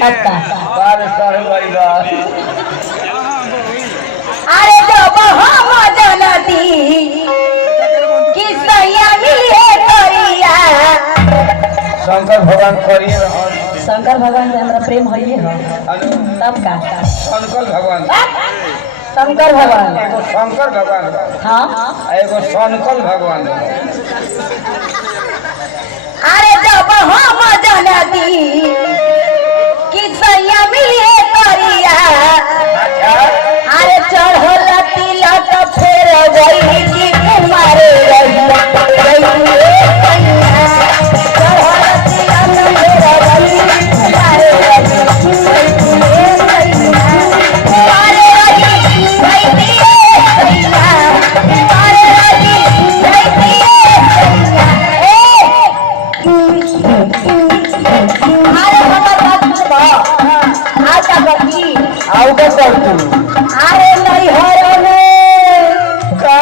बार सारे भाई बा अरे जब हम जनती कि सैया मिले करिया शंकर भगवान करिए शंकर भगवान से हमरा प्रेम होइए हो तब का शंकर भगवान शंकर भगवान एगो शंकर भगवान हाँ एगो शंकर भगवान अरे जब हम जनती कि सैया मिले करिया अरे चढ़ल तिलक फेर गई कि कुमारे रही आओ का कर तू अरे नहीं हर का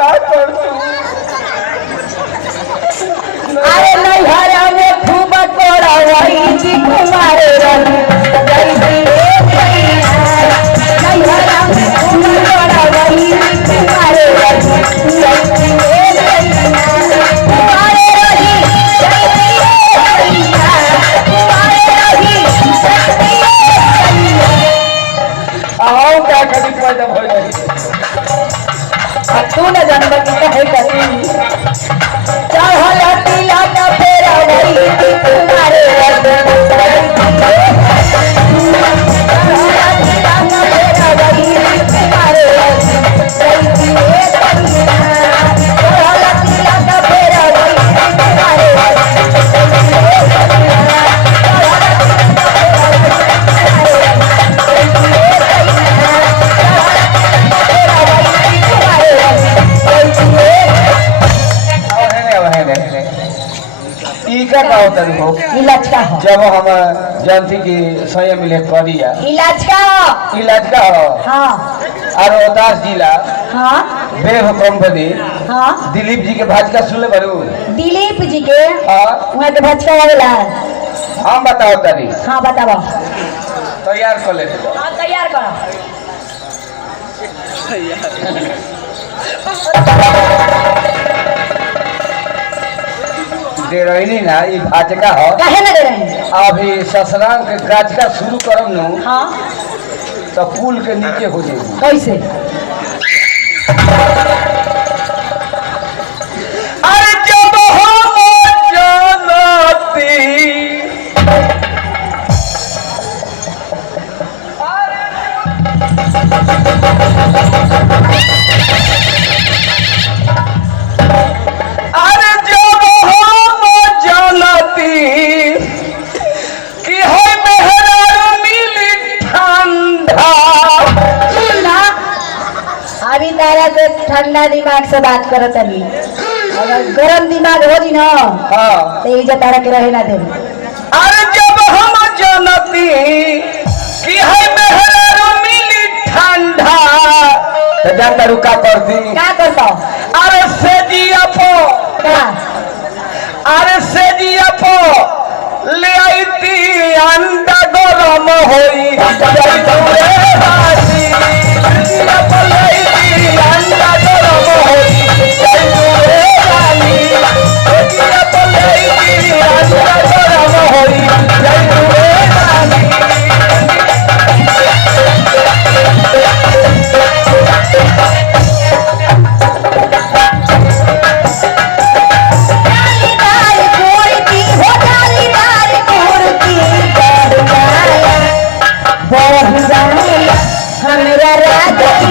कर तू अरे नहीं हर में खूब तोड़ा वही कि कुमारे रही तू न जानब कि कहे करी चढ़ल तिलक फेर वही कि कुमारे इलाज का हो जब हम जानती कि सही मिले करिया इलाज का हो इलाज का हो हाँ और रोहतास जिला हाँ बेह कंपनी हाँ दिलीप जी के भाजका सुनले बरू दिलीप जी के हाँ वहाँ के भचका वाला हम बताओ तरी हाँ बताओ तैयार कर ले हाँ तैयार करो दे रही ना ये भाजका हो काहे ना दे रहे हैं अभी ससुराल के गाजका शुरू करम नु हाँ तो पुल के नीचे हो जाएगी कैसे अरे जब हम जानती अरे जब हम जानती कि है मेहरा मिली ठंडा ना अभी तारा से ठंडा दिमाग से बात करो तनी अगर गरम दिमाग हो जी ना हाँ तो ये तारा के रहे ना दे अरे जब हम जानती कि है मेहरा मिली ठंडा तो जाता रुका करती क्या करता अरे सेजिया पो क्या अरे सेजिया पो ले आईती अंडा गरम होई जय दूरे बासी सेजिया पो ले आईती अंडा गरम होई जय दूरे रानी सेजिया पो ले आईती अंडा गरम होई जय दूरे रानी जालीदार कुर्ती हो जालीदार कुर्ती बहुत जाने हमरा राजा की